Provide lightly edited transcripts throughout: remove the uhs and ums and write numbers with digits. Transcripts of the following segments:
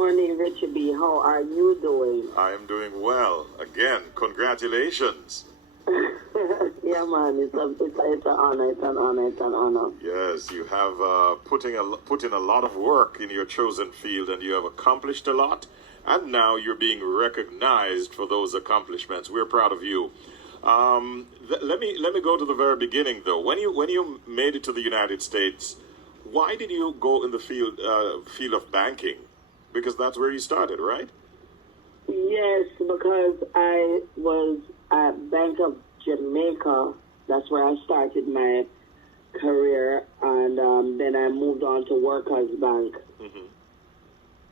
morning, Richie B. How are you doing? I am doing well. Again, congratulations. Yeah, man, it's an honor. It's an honor. It's an honor. Yes, you have put in a lot of work in your chosen field, and you have accomplished a lot. And now you're being recognized for those accomplishments. We're proud of you. Let me go to the very beginning, though. When you made it to the United States, why did you go in the field of banking? Because that's where you started, right? Yes, because I was at Bank of Jamaica. That's where I started my career, and then I moved on to Workers Bank. Mm-hmm.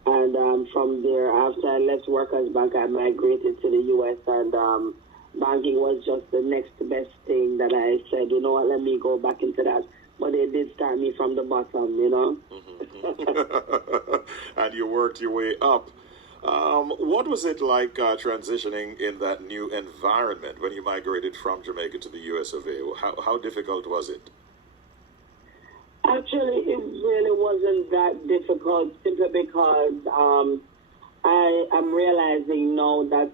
And from there, after I left Workers Bank, I migrated to the U.S., and banking was just the next best thing that I said, you know what, let me go back into that. But they did start me from the bottom, you know. Mm-hmm. And you worked your way up. What was it like transitioning in that new environment when you migrated from Jamaica to the US of A? How difficult was it? Actually, it really wasn't that difficult, simply because I am realizing now that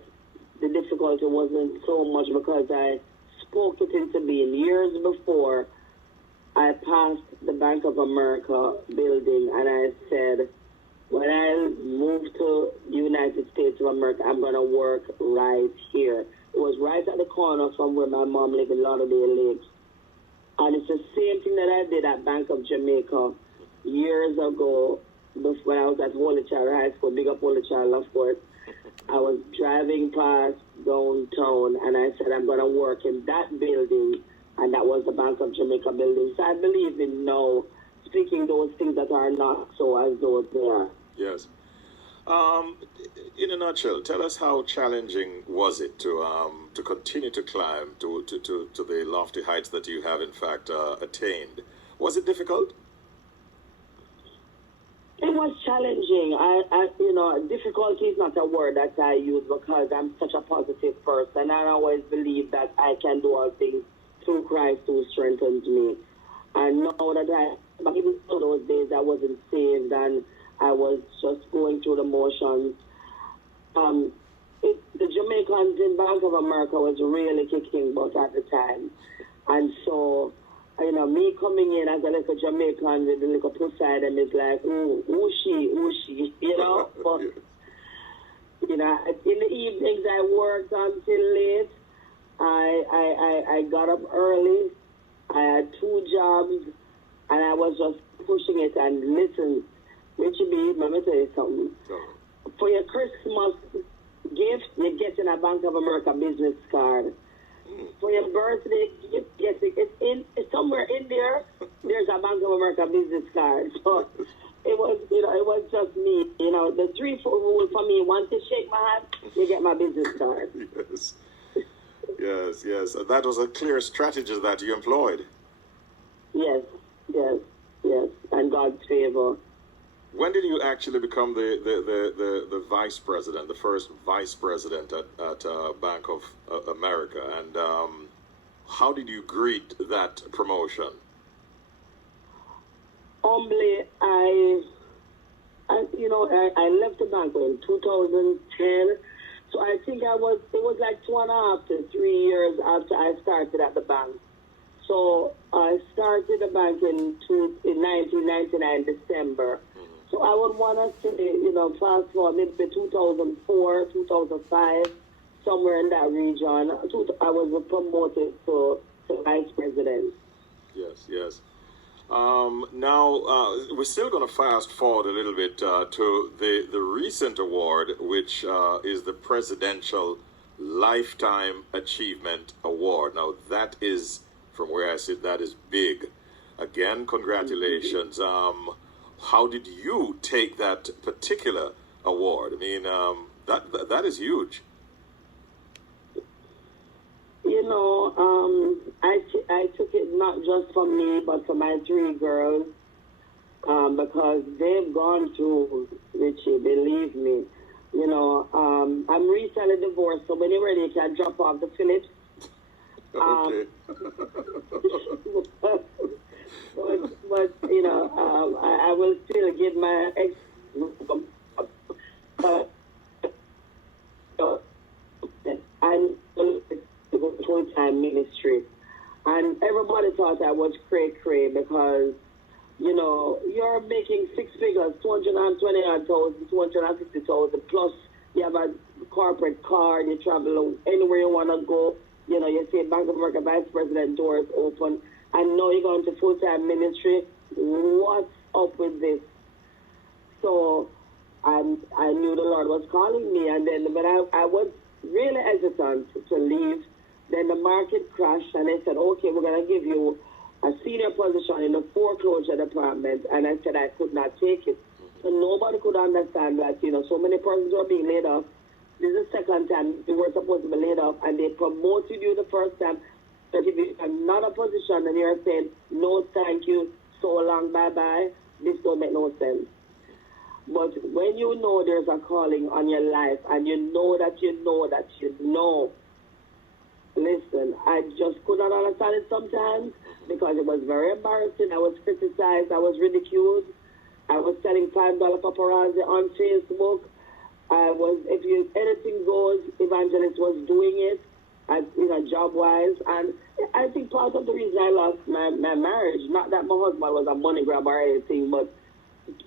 the difficulty wasn't so much because I spoke it into being. Years before, I passed the Bank of America building, and I said, when I move to the United States of America, I'm going to work right here. It was right at the corner from where my mom lived in Lauderdale Lakes. And it's the same thing that I did at Bank of Jamaica years ago when I was at Holy Child High School, big up Holy Child, of course. I was driving past downtown, and I said, I'm going to work in that building, and that was the Bank of Jamaica building. So I believe in now speaking those things that are not so as though they are. Yes. In a nutshell, tell us how challenging was it to continue to climb to the lofty heights that you have in fact attained. Was it difficult? It was challenging. Difficulty is not a word that I use because I'm such a positive person. I always believe that I can do all things through Christ who strengthens me. And now that but even those days I wasn't saved and I was just going through the motions. The Jamaicans in Bank of America was really kicking butt at the time. And so, me coming in as a little Jamaican with a little pussy and is like, who's she, But, in the evenings I worked until late. I got up early. I had 2 jobs, and I was just pushing it. And listen, Richie B, let me tell you something. For your Christmas gift, you're getting a Bank of America business card. For your birthday gift, it's somewhere in there. There's a Bank of America business card. So it was just me. The 3 rule for me: once you shake my hand, you get my business card. Yes. And that was a clear strategy that you employed. Yes. And God's favor. When did you actually become the vice president, the first vice president at Bank of America, and how did you greet that promotion? Humbly, I left the bank in 2010, so I think it was like 2.5 to 3 years after I started at the bank. So I started the bank in 1999 December. So I would want to say, fast forward maybe 2004, 2005, somewhere in that region. I was promoted to vice president. Yes. Now, we're still going to fast forward a little bit to the recent award, which is the Presidential Lifetime Achievement Award. Now, that is, from where I sit, that is big. Again, congratulations. How did you take that particular award? I mean, that is huge. I took it not just for me, but for my 3 girls, because they've gone through, Richie, believe me. I'm recently divorced, so when you're ready, you can drop off the Phillips. Okay. but I will still give my ex everybody thought I was cray because, you know, you're making six figures, 220,000, 250,000, plus you have a corporate card, you travel anywhere you want to go. You know, you see Bank of America Vice President doors open, and now you're going to full-time ministry. What's up with this? So I knew the Lord was calling me, and then when I was really hesitant to leave, then the market crashed, and they said, okay, we're going to give you a senior position in the foreclosure department, and I said I could not take it. So nobody could understand that, you know, so many persons were being laid off. This is the second time they were supposed to be laid off, and they promoted you the first time. So if you have another position and you're saying, no, thank you, so long, bye-bye, this don't make no sense. But when you know there's a calling on your life, and you know that you know that you know, listen, I just could not understand it sometimes because it was very embarrassing. I was criticized. I was ridiculed. I was selling $5 paparazzi on Facebook. I was, if you anything goes, evangelist was doing it, as, you know, job-wise. And I think part of the reason I lost my marriage, not that my husband was a money grab or anything, but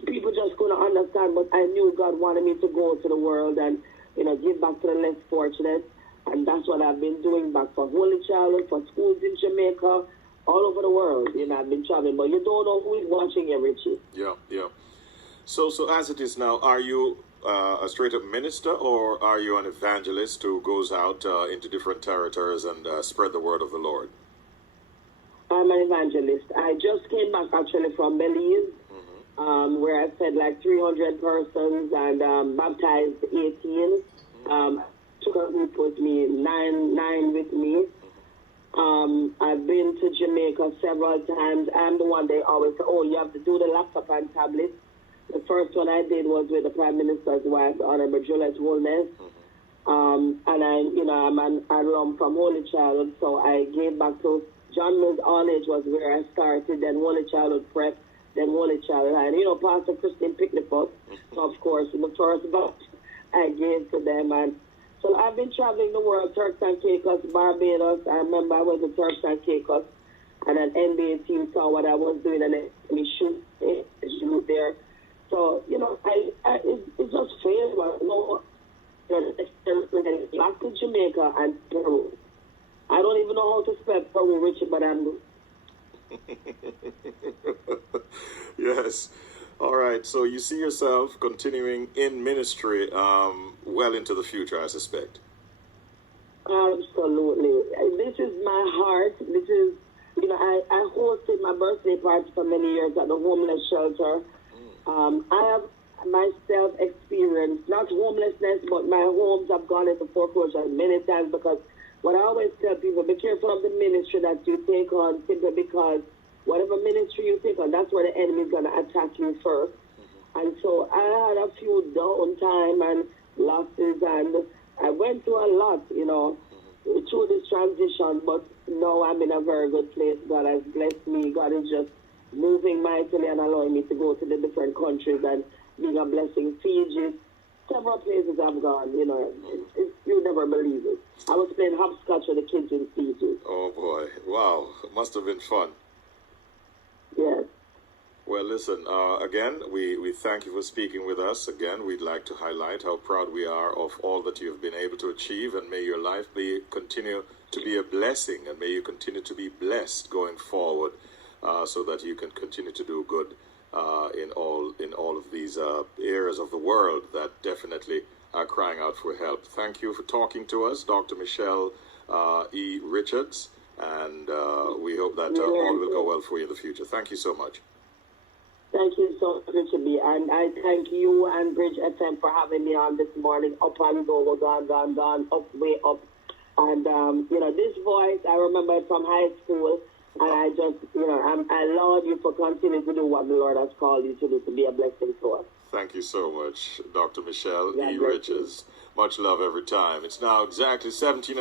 people just couldn't understand. But I knew God wanted me to go to the world and, you know, give back to the less fortunate. And that's what I've been doing back for Holy Child, for schools in Jamaica, all over the world. You know, I've been traveling, but you don't know who is watching you, Richie. Yeah, yeah. So as it is now, are you a straight-up minister, or are you an evangelist who goes out into different territories and spread the word of the Lord? I'm an evangelist. I just came back, actually, from Belize, where I fed like 300 persons and baptized 18. Took a group with me, nine with me. I've been to Jamaica several times. I'm the one they always say, oh, you have to do the laptop and tablet. The first one I did was with the Prime Minister's wife, the Honorable Juliet Holness. And I'm an alum from Holy Childhood, so I gave back to John Mills All Age was where I started, then Holy Childhood Prep, then Holy Childhood. And, you know, Pastor Christine picked me up. So, of course, in the first batch I gave to them. And so I've been traveling the world, Turks and Caicos, Barbados. I remember I went to Turks and Caicos, and an NBA team saw what I was doing, and they shoot there. So, you know, it's just fair. You know, back to Jamaica and Peru. I don't even know how to spell Peru, Richard, but I'm Yes. All right. So you see yourself continuing in ministry well into the future, I suspect. Absolutely. This is my heart. This is, you know, I hosted my birthday party for many years at the homeless shelter. I have myself experienced not homelessness, but my homes have gone into foreclosure many times, because what I always tell people, be careful of the ministry that you take on, simply because whatever ministry you take on, that's where the enemy is going to attack you first. And so I had a few downtime and losses, and I went through a lot, you know, through this transition, but now I'm in a very good place. God has blessed me. God is just moving mightily and allowing me to go to the different countries and being a blessing. Fiji, several places I've gone, you know, you never believe it. I was playing hopscotch with the kids in Fiji. Oh boy, wow, it must have been fun. Yes. Well, listen, again, we thank you for speaking with us. Again, we'd like to highlight how proud we are of all that you've been able to achieve, and may your life continue to be a blessing, and may you continue to be blessed going forward, so that you can continue to do good in all of these areas of the world that definitely are crying out for help. Thank you for talking to us, Dr. Michelle E. Richards, and we hope that all will go well for you in the future. Thank you so much. Thank you so much, Richie B. And I thank you and Bridge FM for having me on this morning. Up and over, gone, up, way up. And, you know, this voice, I remember it from high school. And I just, you know, I laud you for continuing to do what the Lord has called you to do, to be a blessing to us. Thank you so much, Dr. Michelle E. Richards. Much love every time. It's now exactly 17